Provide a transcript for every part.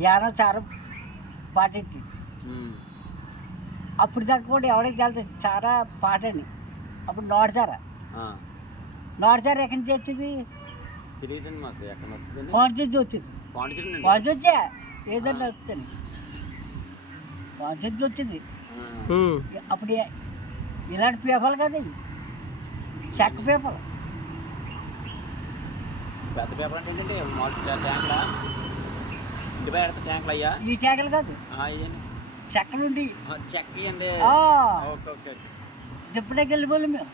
యానో చారు ఉమ్. అప్పుడు దాకా కూడా ఎవరికి తెలుస్తుంది చారా పాటని. అప్పుడు నోడచారా ఆ. నోడచారా ఎక్కడి నుంచి వచ్చింది? నుంచి వచ్చింది. పాండిచేరి ఏదన్నా వస్తుంది. నుంచి వచ్చింది. అప్పుడు ఇలాంటి పేపర్లు కదా ఇవి. చెక్క పేపర్లు. పెద్ద పేపర్ అంటే ఇంటి బయట ట్యాంకులు అయ్యా ఈ ట్యాగలు కాదు ఆ, ఇయ్యండి చెక్కలుండి ఆ, చెక్క ఇయ్యండి ఆ, ఓకే ఓకే ఓకే. దిప్పటికి వెళ్ళిపోయి మేము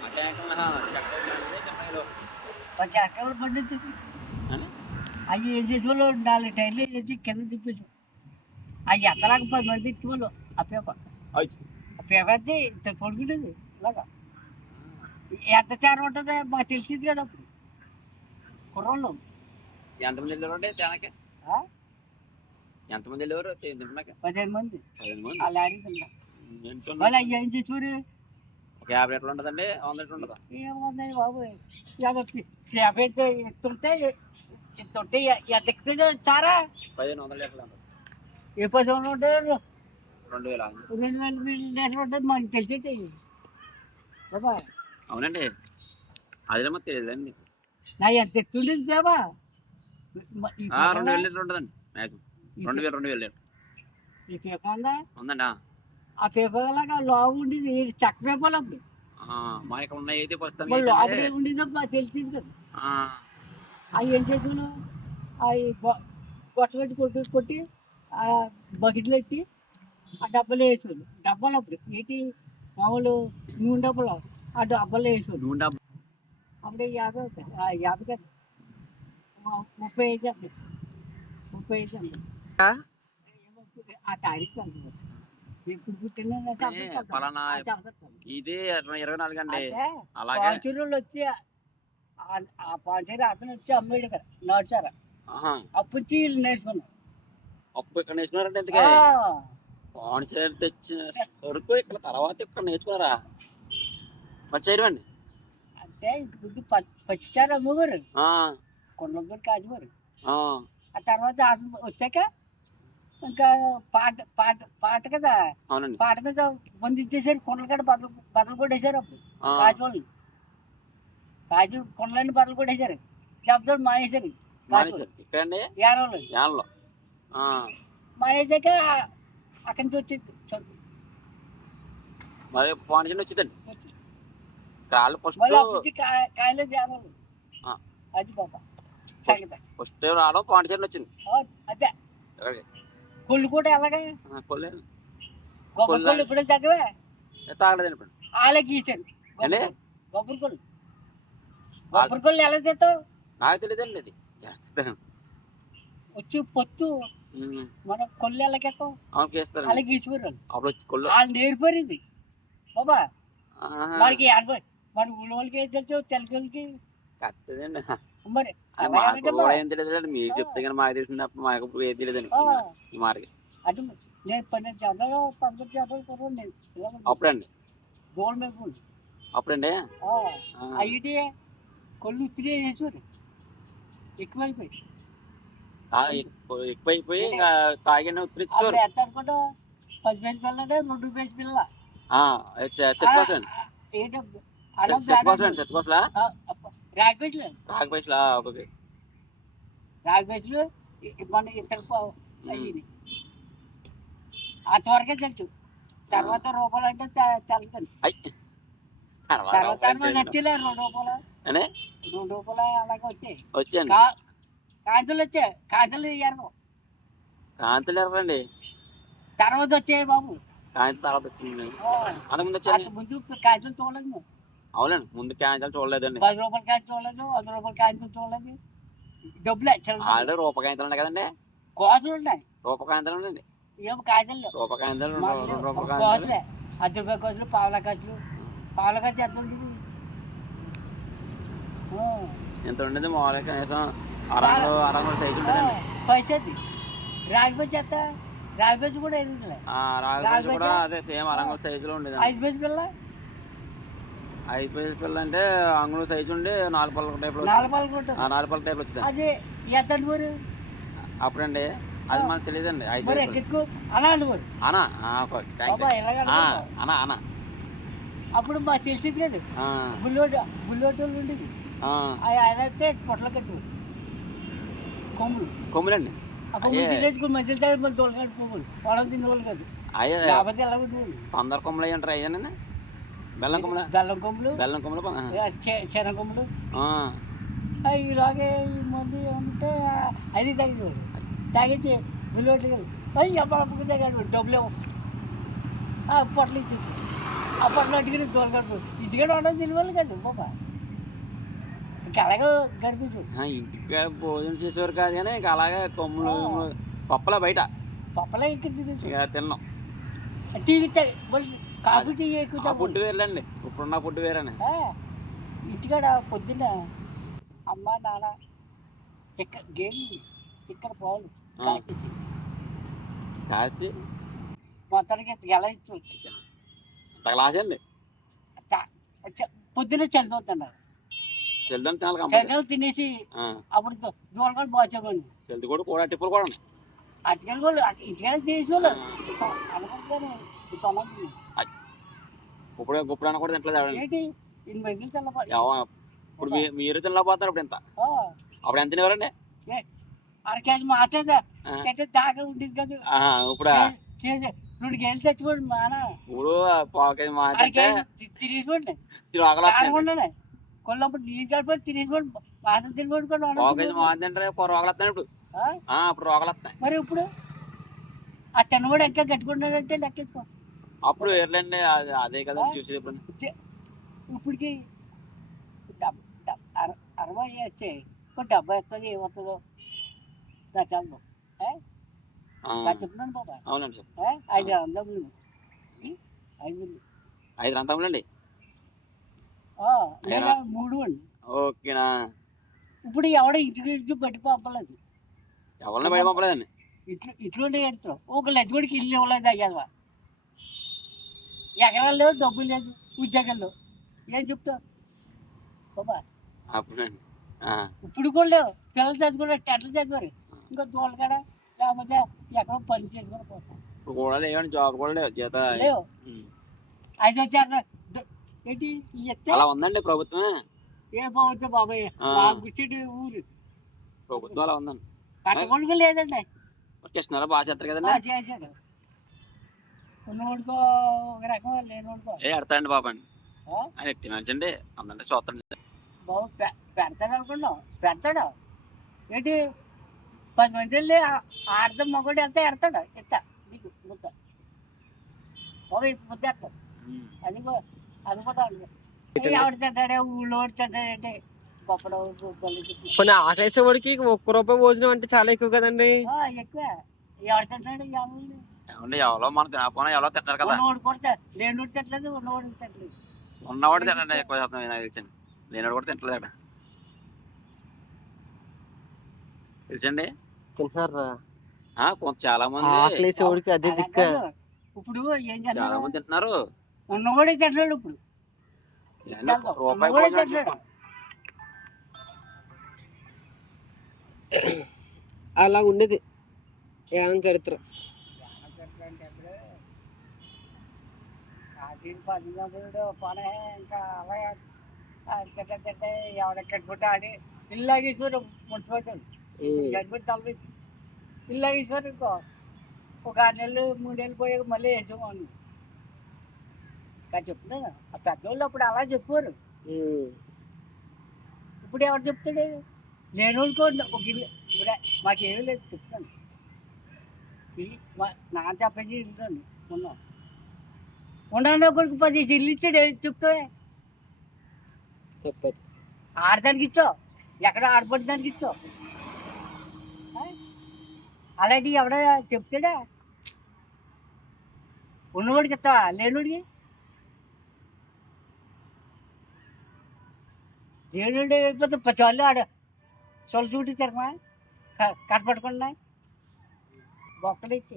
ఆ ట్యాంకులు ఆ, చెక్క ఇయ్యండి, చెప్పండి. ఆ చెక్కలు పండించేసి అని? అవి ఏం చేసేవాళ్ళు నాలుగు టైర్లు వేసి కింద తిప్పేసి అవి ఎత్తలాగా పది మంది ఇచ్చేవాళ్ళు ఆ పేపర్ ఆ, ఇచ్చి- ఆ పేపర్ అయితే ఇంత పొడుగుండేది ఇలాగా ఎంత చారం ఉంటుంది మాకు తెలిసింది కదా అప్పుడు కుర్రోళ్ళు ఎంతమంది వెళ్ళారు అంటే తేనకి ఆ? ఎంతమంది వెళ్ళేవారు? పదిహేను మంది పదిహేను మంది. ఆ లారీ వాళ్ళు ఒక యాభై ఎట్లా ఉంటుందండి వంద ఎట్లా ఉంటుందా? ఏముంది బాబు యాభై ఎత్తుంటే ఎత్తుంటే ఎంత ఎక్కుతుంది చారా? పదిహేను వందలు ఎట్లా ఉంటుంది. ఏ పది వందలు ఉంటుంది రెండు వేల? రెండు వేల లీటర్లు ఉంటుంది మనకి తెలిసేటి బాబా. అవునండి. అదే మరి తెలియదండి నా ఎంత ఎత్తుండేది బాబా? రెండు వేల లీటర్లు ఉంటుందండి మ్యాక్సిమం రెండు వేలు రెండు వేలు లీటర్ ఈ పేపర్ ఉందా ఉందండి ఆ. పేపర్ లాగా లావు ఉండేది ఈ చెక్క పేపర్లు అప్పుడు ఆ, మా ఇక్కడ ఉన్నాయి అయితే ఉండేది అప్పుడు తెలిసింది కదా. అవి ఏం చేసాను అవి గొట్ట పెట్టి కొట్టి కొట్టి ఆ బకెట్లు పెట్టి ఆ డబ్బాలు వేసేవాళ్ళు డబ్బాలు అప్పుడు ఏంటి? మామూలు నూనె డబ్బాలు. ఆ డబ్బాలు వేసేవాళ్ళు నూనె డబ్బా అప్పుడే యాభై అవుతాయి యాభై కాదు ముప్పై ఐదు అప్పుడు ముప్పై ఐదు అప్పుడు ఆ తారీఖు కాదు. ఎప్పుడు పుట్టిన ఏ, పలానా ఇదే ఇరవై నాలుగు అండి. అలాగే. పాంచూరులో వచ్చి ఆ- అతను వచ్చి అమ్మాడు ఇక్కడ నడిచారా. ఆహా. అప్పుడు వచ్చి వీళ్ళు నేర్చుకున్నాం అప్పు ఇక్కడ నేర్చుకున్నారంటే ఎందుకే పాండిచేరి తెచ్చిన సరుకు ఇక్కడ తర్వాత ఇక్కడ నేర్చుకున్నారా? మరి చేయడం అంటే ఇంతకుముందు ప- పచ్చిచారు అమ్మగారు. ఆ, కొండలపూడి కాజువారు ఆ, తర్వాత వచ్చాక ఇంకా పాట పాట పాట కదా. అవునండి. పాట మీద మంది ఇచ్చేసారు కొండల కాడ బదలు బదలు కొట్టేశారు అప్పుడు కాజు వాళ్ళు కాజు కొండలన్నీ బదలు కొట్టేశారు. లేకపోతే మానేశారు. ఏరవలు మానేశాక అక్కడి నుంచి వచ్చింది చదువు. మరి పాండిచేరి వచ్చిందండి. కాళ్ళు కాయలేదు ఏరవలు. అది బాబా. సంగతి ఫస్ట్ రావడం పాండిచేరి వచ్చింది. ఆ, అదే. అలాగే. కొళ్ళు కూడా ఎలాగే ఆ, కొల్లేరు గొప్ప కొల్లా- కొళ్ళు ఇప్పుడే తగ్గవే? తాగలేదండి ఇప్పుడు. వాళ్ళే గీసారు ఏంటి? గొప్ప కొళ్ళు గొప్ప కొళ్ళు ఎలా చేస్తావు నాకు తెలియదండి ఇది చేస్తాను. వచ్చి పొత్తు. ఉమ్, మనం కొళ్ళు ఎలాగెత్తాం అవును చేస్తారండి అలా గీసిపోయారు. వాళ్ళు. అప్పుడు వచ్చి కొల్లు. వాళ్ళు నేర్పారు ఇది బాబా ఆహా, వాళ్ళకి ఏర్పడి మన ఊళ్ళో వాళ్ళకి ఏం తెలుసు? తెలుగు వాళ్ళకి కరెక్టేనండి. మరి అది అలాగే మాకు. కూడా ఏం తెలియదు మీరు చెప్తే కానీ మాకు తెలిసింది తప్ప మాకు ఇప్పుడు ఏం తెలియదండి ఆ, ఈ మార్గం. అది నేను పన్నెండు చేతలు పంతొమ్మిది చేతలు కూడా నేను పిల్లలు అప్పుడండి. మీద ఉంది. అప్పుడండి? అయితే కొళ్ళు తిరిగి వేసేవారు. ఎక్కువైపోయి. ఎక్కువైపోయి ఇంకా తాగిన అప్పుడు ఉత్తరిచ్చేవారు ఎంత అనుకుంటా పది వేల పిల్లలే రెండు రూపాయల పిల్ల సెట్ కోసం అండి ఏంటి? సెట్ కోసం అండి సెట్ కోసలా రాగిపేటలు రాక పైసలా ఓకే రాగిపేటలు మన ఇతర అయ్యింది అంతవరకే తెలుసు. తర్వాత రూపాయలు అంటే తెలదండి తర్వాత. నచ్చలే రెండు రూపాయలు? రెండు రూపాయలు అలాగే వచ్చాయి. వచ్చాయండి. కా కాంతులు వచ్చాయి. కాంతులు ఎరగవు కాంతులు ఎర్రండి తర్వాత వచ్చాయి బాబు. కాంతి తర్వాత వచ్చింది. ఆ, అంతకుముందు వచ్చాయండి. అంత ముందు కాంతులు చూడలేదు. అవునండి ముందు క్యాన్సల్ చూడలేదండి. పది రూపాయల కాంతి చూడలేదు వంద రూపాయల కాంతులు చూడలేదు. డబ్బులే చిల్లర ఆల్రెడీ రూపకాయంతలు ఉన్నాయి కదండి. కోతలు ఉన్నాయి. రూపకాయంతలు ఉండండి ఏం కాయలు రూపకాయంతలు రెండు రూపకాయంతలు కోతలే. అర్ధ రూపాయ కోతలు పావుల ఖర్చులు పావుల ఖర్చు ఎంత ఉండేది? ఆ, ఎంత ఉండేది? మామూలుగా కనీసం అరంగులు అరంగులు సైజు ఉండేదండి పైసది. రాగిపోయి చేస్తా రాగిపోయి కూడా ఎదుగుతులే ఆ రాగి కూడా అదే సేమ్ అరంగుల సైజులో ఉండేదండి. ఐదు పేజీ పిల్ల? ఐదు పేజీ పిల్ల అంటే అంగుళం సైజు ఉండి నాలుగు పళ్ళ టైప్లో నాలుగు పాలు పళ్ళ టైప్లో వచ్చింది. అది ఎంత మరి? అప్పుడండి అది మనకు తెలియదండి అనా? అనా అనా. అప్పుడు మాకు తెలిసింది కదా ఆ, బుల్లోట్ బుల్లోట్ ఉండేది. ఆయన అయితే పొట్ల కట్టు కొమ్ములు. కొమ్ములండి. మధ్యలో తోలకట్టు కొమ్ములు. వాళ్ళని తినే వాళ్ళు కాదు పందర కొమ్మలు అయ్యంటారు అయ్యానండి బెల్లం కొమ్మల? బెల్లం కొమ్ములు? బెల్లం కొమ్మలు పం- ఆ, చె- శనగ కొమ్ములు? ఇలాగే మందు ఉంటే అది తాగేవాడు తాగితే బుల్లోట్లు అయ్యి అప్పటికి తాగాడు డబ్బులు ఇవ్వవు. ఆ పొట్లు ఇచ్చేది ఆ పొట్లు అట్టుకుని తోలకట్టు ఇంటికాడ ఉండడం తినేవాళ్ళు కాదు బాబా అలాగే గడిపించు. ఇంటికి భోజనం చేసేవారు కాదు కానీ ఇంకా అలాగే కొమ్ములు పప్పలా బయట. పప్పలే ఇక్కడ తినచ్చు ఇక తిన్నాం. టీ తాగి మళ్ళీ కాఫీ టీ ఎక్కువ. ఫుడ్ వేర్లేండి. ఇప్పుడున్న ఫుడ్ వేరని. ఇంటికాడ పొద్దున్న అమ్మ నాన్న చక్కెర గేలు చక్కెర పాలు. కాకిచ్చి కాసి మొత్తానికి ఎలా ఇచ్చు అంత గ్లాస్ అండి. పొద్దున్న చల్లిపోతున్నారు చెల్దని తినాలి చల్లలు తినేసి అప్పుడు దూరగా బాగుంది చెల్ది కూడా కూడా టిప్పులు కూడా అటుకెళ్ళి వాళ్ళు ఇంటికాడ తినేసి వాళ్ళు అనుకుంటాను ఇప్పుడు ఇప్పుడు కూడా తింటలేదు ఆవిడ. ఏంటి? ఎవ- ఇప్పుడు మీ- మీరు తినలేకపోతారు ఇప్పుడు ఇంత. అప్పుడు ఎంత తినేవారండి? అర కేజీ మాట్లాడదా ఆ. చెట్టు దాకా ఉండేది కదా. ఆహా, ఇప్పుడు? కేజీ రెండు కేజీలు తెచ్చుకోండి పావు కేజీ మా అర కేజీ తినేసుకోండి. రోగలు ఉండనే కొల్లప్పుడు నీరు కలిపి తినేసుకోండి. మాసం తినబడి కూడా పావు కేజీ మా రోగలు వస్తాయి ఇప్పుడు. ఆ? ఇప్పుడు రోగలు వస్తాయి మరి ఇప్పుడు ఆ తిన్నవాడు ఇంకా కట్టుకున్నాడంటే లెక్కేసుకో. అప్పుడు వేర్లేండి అది- కదా చూసేది ఇప్పుడు ఇప్పటికి అరవై వచ్చాయి ఇప్పుడు డెబ్బై వస్తుంది ఏమవుతుందో ఆ, చెప్తున్నాను బాబా. అవునండి? ఐదు వందలు ఐదు ఐదు లేదా మూడు అండి. ఓకేనా? ఇప్పుడు ఎవడో ఇంటికి ఇంటికి పట్టి పంపలేదు. ఎవరిని బయట పంపలేదండి? ఇట్లు ఇట్లుండే ఎడుతాం ఒక లజ్జుడికి ఇల్లు ఇవ్వలేదు అయ్యావా ఎకరాలు లేవు డబ్బులు లేదు ఉద్యోగాలు లేవు. ఏం చెప్తావు? బాబా ఇప్పుడు కూడా లేవు పిల్లలు చదువుకున్నారు టెట్లు చదివారు ఇంకా తోలకాడ లేకపోతే ఎక్కడో పని చేసుకొని పోతాం. ఇప్పుడు కూడా లేవండి జాబ్ కూడా లేవు జీత. లేవు. ఐదు వచ్చారు ఏంటి అలా ఉందండి ప్రభుత్వమే? ఏ పోవచ్చు బాబాయ్? గుచ్చిటి ఊరు. ప్రభుత్వం అలా ఉందండి. కట్టకొడుకు లేదండి. కృష్ణాలో బాగా చేస్తారు కదండి? చేశాడు. ఉన్నోడికో ఒక రకం లేనోడికో ఏ ఎడతాడండి బాబు అండి ఆ? ఆయన ఎట్టి మనిషి అండి అందంటే చూస్తాండి బాబు పెడతాడు అనుకున్నాం పెడతాడు? ఏంటి? పది మంది వెళ్ళి ఆ- ఆడదాం మగోడు వెళ్తే ఎడతాడు? ఎత్త నీకు ముద్ద బాబు ఇంత ముద్ద ఎత్తాడు ఉమ్. అది కూడా అది కూడా ఎవడు తింటాడే? ఊళ్ళో తింటాడంటే కొన్ని ఆకలేసేవాడికి ఒక్క రూపాయి భోజనం అంటే చాలా ఎక్కువ కదండి. ఆ, ఎక్కువ. ఎవడు తింటాడు? ఎవరు? ఎవరో మనం తినకపోయినా ఎవరో తింటారు కదా. ఉన్నవాడు కొడితే లేనివాడు తిట్టలేదు ఉన్నవాడు తిట్టలేదు ఉన్నవాడు తినండి ఎక్కువ శాతం నాకు తెలిసింది లేనివాడు కూడా తింటలేదు అక్కడ. తెలుసండి? తింటున్నారా కొంత చాలా మంది ఆకలేసేవాడికి అదే అలా దిక్క. ఇప్పుడు ఏం చాలా చేస్తున్నారు మంది తింటున్నారు. ఉన్నవాడే ఇప్పుడు. రూపాయి ఉన్నవాడే భోజనం తింటాడు అలా ఉండేది యానం చరిత్ర. పదిప్పుడు పనే ఇంకా అలాగే తిట్ట తిట్ట ఎవడెక్కడిపోతే ఆడి ఇల్లాగేశ్వరు మున్సిపాలిటీ. గడిపెట్టి తలపెట్టి. ఇల్లాగేశ్వరు ఇంకో ఒక ఆరు నెలలు మూడేళ్ళు పోయాక మళ్ళీ వేసాము ఇంకా చెప్తున్నాను ఆ పెద్దోళ్ళు అప్పుడు అలా చెప్పారు. ఇప్పుడు ఎవరు చెప్తాడు? లేనోళ్ళకో ఒక ఇల్లు ఇప్పుడే మాకేమీ లేదు చెప్తాను ఇల్లు మా నాన్న చెప్పేది ఇల్లు ఉన్నాం ఉన్నాను ఒకరికి పది ఇల్లు ఇచ్చాడు ఏం చెప్తావే తప్పదు ఆడదానికి ఇచ్చావు ఎక్కడ ఆడపడడానికి ఇచ్చావు ఆ? అలాంటి ఎవడ చెప్తాడా ఉన్నవాడికి ఇస్తావా లేనుడికి లేనుడి అయిపోతే ప్రతి వాళ్ళు ఆడ సొల చూటి తిరగమా కట్టపడకుండా ఒక్కడు ఇచ్చి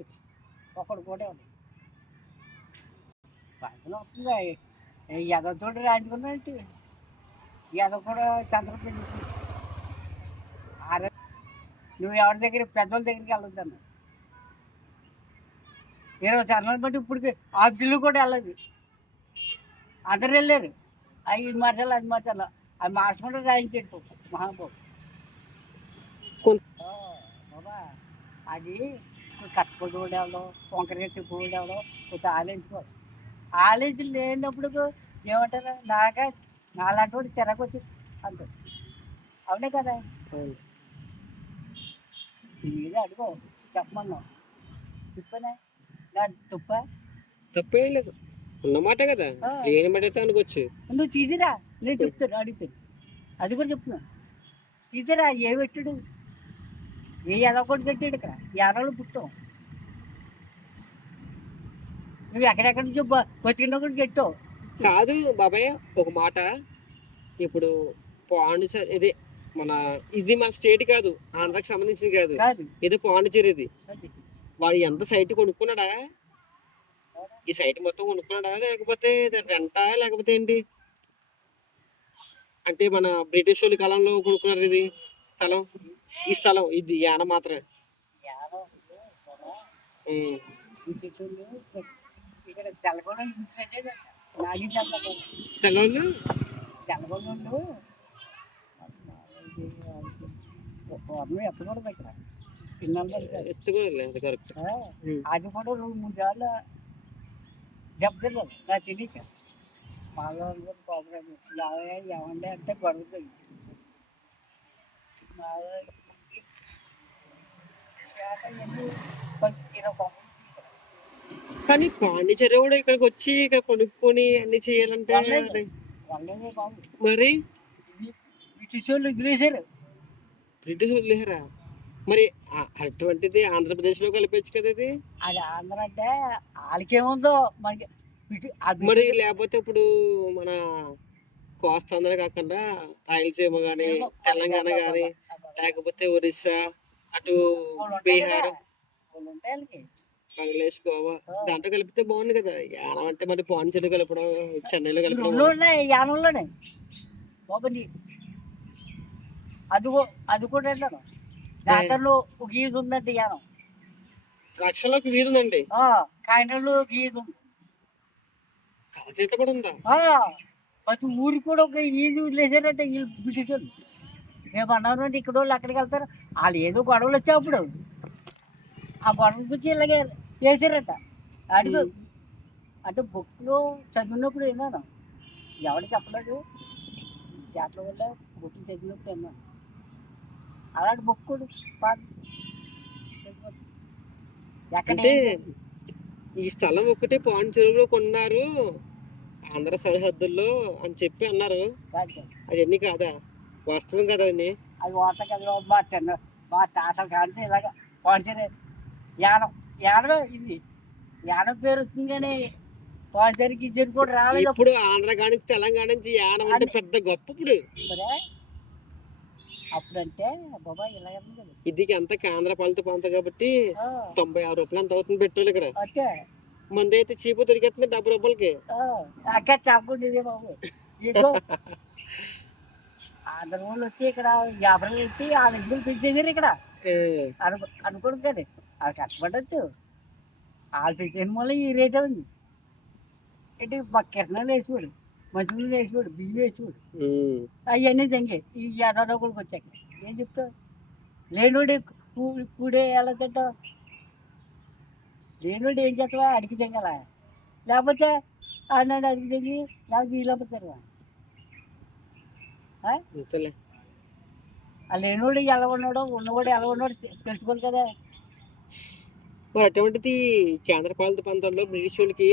ఒక్కడు కూడా ఉంది. పైసలు వస్తుందా. ఎదతో రాయించుకున్నాంటి ఎద కూడా చంద్రపల్లి ఆరు నువ్వు ఎవరి దగ్గర పెద్దోళ్ళ దగ్గరికి వెళ్ళొద్దాను ఇరవై చరణాలు బట్టి ఇప్పటికి ఆఫీసులు కూడా వెళ్ళదు అందరు వెళ్ళారు ఐదు మార్చాలు ఐదు మార్చాలు? అది మార్చుకుంటే రాయించేట్టు మహాబాబు. బాబా అది కట్టుకోడు ఎవడో వంకరగా తిప్పుడు ఎవడో కొంత ఆలోచించుకో ఆలోచన లేనప్పుడు ఏమంటారు? నాక నాలాంటి వాడు చిరాకు వచ్చి అంటారు అవునే కదా. మీరే అడుగు చెప్పమన్నావు. తుప్పనే? నా తుప్ప? తప్పేం లేదు. ఉన్నమాట కదా. మాట అయితే అనుకోవచ్చు. నువ్వు తీసిరా. నేను చెప్తాను అడుగుతాను అది కూడా చెప్తున్నా. తీసిరా ఏ పెట్టాడు? ఏ ఎదొకటి కట్టాడు ఇక్కడ. ఎర్రలు పుట్టాం. నువ్వు ఎక్కడెక్కడ నుంచి బతికిన ఒకటి కట్టావు. కాదు బాబాయ్ ఒక మాట. ఇప్పుడు పాండిచేరి ఇది మన ఇది మన స్టేట్ కాదు ఆంధ్రాకి సంబంధించింది కాదు. ఇది పాండిచేరి ఇది. వాడు ఎంత సైట్ కొనుక్కున్నాడా? ఈ సైట్ మొత్తం కొనుక్కున్నాడా? లేకపోతే రెంటా? లేకపోతే ఏంటి? అంటే మన బ్రిటిష్ వాళ్ళ కాలంలో కొనుక్కున్నారు ఇది స్థలం. ఈ స్థలం ఇది యాన మాత్రమే. ఇక్కడ తెల్లగొండ నాగి తెల్లగొండ. తెల్లవాళ్ళు తెల్లగొండ వర్ణం ఎత్తకూడదు ఇక్కడ. పిల్లలు పడతారు. ఎత్తు కూడా లేదు కరెక్ట్ అది కూడా రెండు మూడు సార్లు దెబ్బతిన్నాడు నాకు తెలియక. మాలో ప్రాబ్లం ఏమండే అంటే గొడవతుంది కానీ పాండిచేరి కూడా ఇక్కడికి వచ్చి ఇక్కడ కొనుక్కొని అన్ని చేయాలంటే మరి? బ్రిటిష్ వాళ్ళు వదిలేశారు బ్రిటిష్ వదిలేరా మరి అటువంటిది ఆంధ్రప్రదేశ్లో కలిపేచ్చు కదా ఇది. అది ఆంధ్ర అంటే వాళ్ళకేముందో మనకి మరి లేకపోతే ఇప్పుడు మన కోస్తాంధ్ర కాకుండా రాయలసీమ ఏమో, తెలంగాణ గానీ లేకపోతే ఒరిస్సా అటు బీహార్. బంగ్లాదేశ్ గోవా దాంట్లో కలిపితే బాగుంది కదా. యానం అంటే మరి పాండిచేరి కలపడం చెన్నైలో కలపడం యానంలోనే. బాబు అది అది కూడా రాత్రిలో ఒక ఈదు ఉందంటే యానం. ద్రాక్షలోకి వీధి ఉందండి. కాకినాడలో ఒక ఈదు ఉంది. కాకినాడ కూడా ఉందా? ప్రతి ఊరికి కూడా ఒక ఈది వదిలేసారంటే వీళ్ళు బ్రిటిష్ వాళ్ళు రేపు అన్నారు అంటే ఇక్కడ వాళ్ళు అక్కడికి వెళ్తారు. వాళ్ళు ఏదో గొడవలు వచ్చాయి అప్పుడు. ఆ గొడవలు వచ్చి ఇలాగే వేసారట. అడుగు. అంటే బుక్లో చదివినప్పుడు విన్నాను. ఎవరు చెప్పలేదు. చేతల వల్ల బుక్లు చదివినప్పుడు విన్నాను. అలాంటి బుక్ కూడా అంటే ఏం ఈ స్థలం ఒకటి పాండిచేరిలో కొన్నారు. ఆంధ్ర సరిహద్దుల్లో అని చెప్పి అన్నారు. కాదు. అవన్నీ కాదా? వాస్తవం కదా అని అది వార్త కదా మా చిన్న మా తాతలు కానీ ఇలాగ పాండిచేరి యానం యానం ఇది. యానం పేరు వచ్చింది కానీ పాండిచేరికి ఇద్దరు కూడా రాలేదు. ఇప్పుడు ఆంధ్ర కానించి తెలంగాణ నుంచి యానం అంటే పెద్ద గొప్ప ఇప్పుడు. అప్పుడంటే బాబా ఇలాగ కదా ఇదికి ఎంత కేంద్ర పాలిత ప్రాంతం కాబట్టి తొంభై ఆరు రూపాయలు ఎంత అవుతుంది పెట్రోల్ ఇక్కడ? అంతే. మంది అయితే చీపు దొరికేస్తుంది డెబ్బై రూపాయలకి. ఆ, అక్క చెప్పకుండా బాబు. ఆంధ్ర వాళ్ళు వచ్చి ఇక్కడ యాభై పెట్టి ఆ దగ్గర పెట్టేసారు ఇక్కడ. ఏ, అను అనుకోడు కదా. అది కష్టపడచ్చు. వాళ్ళు పెట్టిన వల్ల ఈ రేట్ ఉంది. ఏంటి? కిరణాలు వేసేవాడు మంచినీళ్ళు వేసేవాడు బియ్యం వేసేవాడు. ఉమ్. అవన్నీ తెంగే ఈ యాదవ కూడా వచ్చాక. ఏం చెప్తావు? లేనుడి కూ- కూడే ఎలా తింటావు? లేనుడి ఏం చేస్తావా? అడిగి తెంగల? లేకపోతే అన్నాడు అడిగి తెగి లేకపోతే పోతారు అంతేలే ఆ? లేనుడు ఎలా ఉన్నాడో ఉన్నవాడు ఎలా ఉన్నాడో తెలుసుకోవాలి కదా. మరి అటువంటిది కేంద్ర పాలిత ప్రాంతంలో బ్రిటిష్ వాళ్ళకి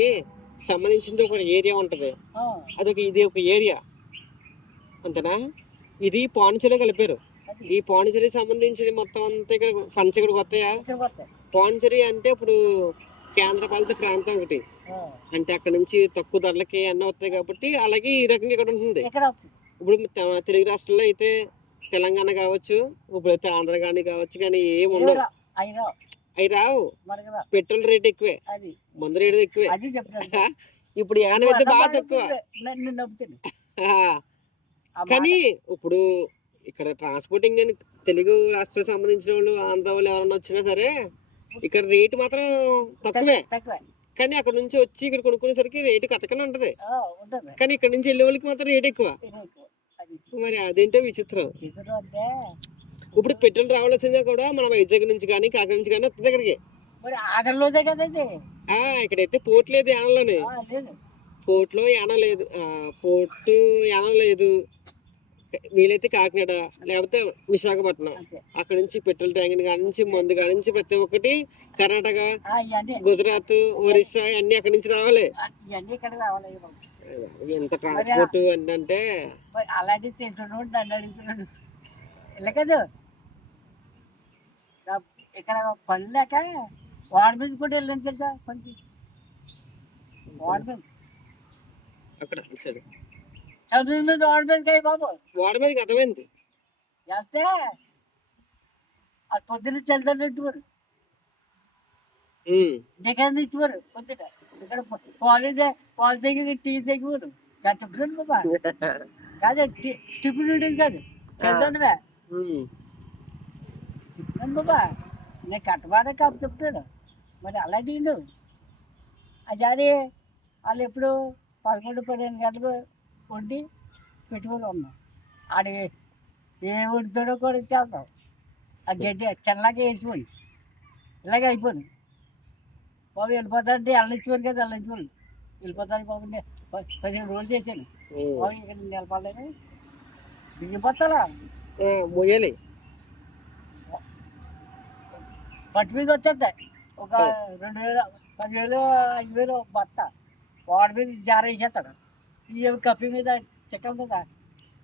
సంబంధించింది ఒక ఏరియా ఉంటది. అదొక ఇది ఒక ఏరియా. అంతేనా? ఇది పాండిచేరిలో కలిపారు. ఈ పాండిచేరి సంబంధించిన మొత్తం అంతా ఇక్కడ ఫండ్స్ ఇక్కడికి వస్తాయా ఇక్కడికి వస్తాయి పాండిచేరి అంటే ఇప్పుడు కేంద్ర పాలిత ప్రాంతం ఒకటి. అంటే అక్కడ నుంచి తక్కువ ధరలకి అన్న వస్తాయి కాబట్టి అలాగే ఈ రకంగా ఇక్కడ ఉంటుంది. ఇక్కడ ఇప్పుడు తెలుగు రాష్ట్రాల్లో అయితే తెలంగాణ కావచ్చు ఇప్పుడైతే ఆంధ్ర కానీ కావచ్చు కానీ ఏం ఉండవు. అవి రావు. పెట్రోల్ రేట్ ఎక్కువే. మందు రేట్ ఎక్కువే. ఇప్పుడు యానం అయితే బాగా తక్కువ. కానీ ఇప్పుడు ఇక్కడ ట్రాన్స్పోర్టింగ్ అని తెలుగు రాష్ట్రానికి సంబంధించిన వాళ్ళు ఆంధ్ర వాళ్ళు ఎవరైనా వచ్చినా సరే ఇక్కడ రేటు మాత్రం తక్కువే. తక్కువ. కానీ అక్కడ నుంచి వచ్చి ఇక్కడ కొనుక్కునేసరికి రేటు కట్టకనే ఉంటది. కానీ ఇక్కడ నుంచి వెళ్ళే వాళ్ళకి మాత్రం రేట్ ఎక్కువ. మరి అదేంటో విచిత్రం. ఇప్పుడు పెట్రోల్ రావాల్సిందే కూడా మన వైజాగ్ నుంచి కానీ కాకినాడ నుంచి కానీ వస్తుంది ఇక్కడికి. ఆ ఇక్కడైతే పోర్ట్ లేదు యానంలోనే పోర్ట్లో యానం లేదు. పోర్టు యానం లేదు. వీలైతే కాకినాడ లేకపోతే విశాఖపట్నం. అక్కడ నుంచి పెట్రోల్ ట్యాంక్ నుంచి మందు కాడి నుంచి ప్రతి ఒక్కటి కర్ణాటక గుజరాత్ ఒరిస్సా అన్ని అక్కడి నుంచి రావాలి. ఎంత ట్రాన్స్పోర్ట్ అంటే నన్ను అడుగుతున్నాడు. ఇలా కాదు. నా- ఇక్కడ పని లేక వాడి మీద కూడా వెళ్ళాను తెలుసా పనికి? వాడి మీద. అక్కడ సరే చదువు మీద వాడి మీద కాయ బాబు వాడి మీదకి అర్థమైంది వెళ్తే అది పొద్దున్న చల్లని ఇట్టువారు ఉమ్. దగ్గర ఇచ్చేవారు పొద్దున ఇక్కడ పాలు తే- పాలు దగ్గర టీ తెగివారు చెప్తాను బాబా కాదు టి- టిఫిన్ ఉండేది కాదు చదువునవే ఉమ్. చెప్తాను బాబా నేను కట్టబాడే కాపు చెప్తాడు మరి అలాంటి నువ్వు అది వాళ్ళు ఎప్పుడు పదకొండు పదిహేను గంటలకు వండి పెట్టుకొని ఉన్నాం ఆడి ఏ వండుతాడో కూడా చేద్దాం ఆ గడ్డి చల్లగా వేసిపోయి ఇలాగే అయిపోయింది బాబు వెళ్ళిపోతాడంటే వెళ్ళిచ్చేవారు కదా వెళ్ళిచ్చేవారు వెళ్ళిపోతాడు బాబు పదిహేను రోజులు చేశాను. బాబు ఇక్కడ నిలబడలేని దిగిపోతారా మొయ్యాలి. పట్టు మీద వచ్చేస్తాయి ఒక రెండు వేలు పదివేలు ఐదు వేలు బత్త. వాడి మీద జార వేసేస్తాడు ఈ కప్పి మీద చెక్క మీద.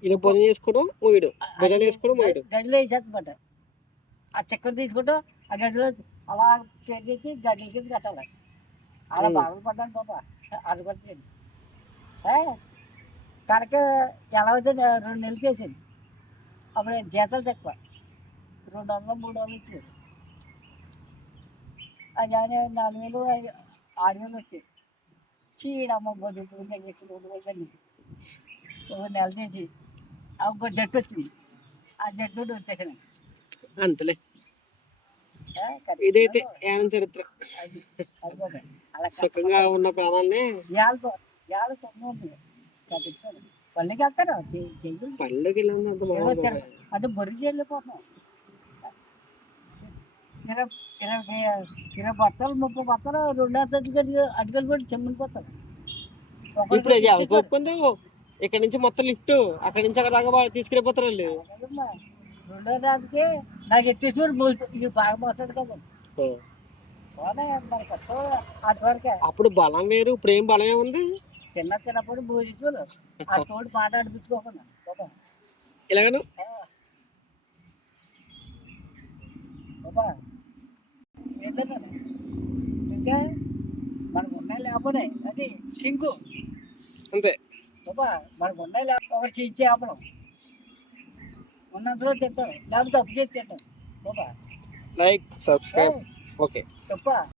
ఇలా పొలం చేసుకోవడం మొయ్యడం భుజాలు వేసుకోవడం మొయ్యడం గదిలో వేసేస్తామాట. ఆ చెక్కను తీసుకుంటూ ఆ గదిలో అలా పెట్టేసి గదిల కింద కట్టాలి. అలా ఉమ్. బాధలు పడ్డాను బాబా పడుతుంది కనుక ఎలా అయితే రెండు నెలలకి వేసింది అప్పుడు జీతాలు తక్కువ. రెండు వందలు మూడు వందలు ఇచ్చేది అది నాలుగు వేలు ఆరు వేలు వచ్చేది చీడమ్మ బతుకు ఎక్కువ రెండు వేలు ఒక నెల నుంచి ఆ ఒక జట్టు వచ్చింది ఆ జట్టు వచ్చేసాను అంతలే ఇదైతే యానం చరిత్ర అది అది అలా సుఖంగా ఉన్న ప్రాణాలని యాళ్ళతో యాళ్ళ తొమ్మిది ఉంటుంది కట్టిస్తాడు పళ్ళకి వెళ్తారు చెయ్యి పళ్ళకి వెళ్ళింది అంత వచ్చారు అది బొరికి వెళ్ళిపోతున్నాం ఇరవై ఇరవై బత్తాలు ముప్పై బత్తాలు రెండు అద్దెలు అడ్డలు కూడా చెమ్మిపోతారు ఇప్పుడు ఒప్పుకుందో ఇక్కడ నుంచి మొత్తం లిఫ్ట్ అక్కడ నుంచి అక్కడ దాకా వాళ్ళు తీసుకెళ్ళిపోతారు వాళ్ళు. రెండో దానికి నాకు ఎత్తేసి ఇది బాగా పోతాడు కదా. అప్పుడు బలం వేరు ఇప్పుడు ఏం బలం ఏముంది తిన్న తిన్నప్పుడు భోజించుకోరు ఆ తోడు మాట అనిపించుకోకుండా ఇలాగను ఇంకా మనకు ఉన్నాయి లేకపోతే అది కింగు అంతే. బాబా మనకు ఉన్నాయి లేకపోతే ఒకటి చేయించే ఆపడం ఉన్నంతలో తింటాం లేకపోతే అప్పు చేసి తింటాం బాబా లైక్ సబ్స్క్రైబ్ ఓకే తప్ప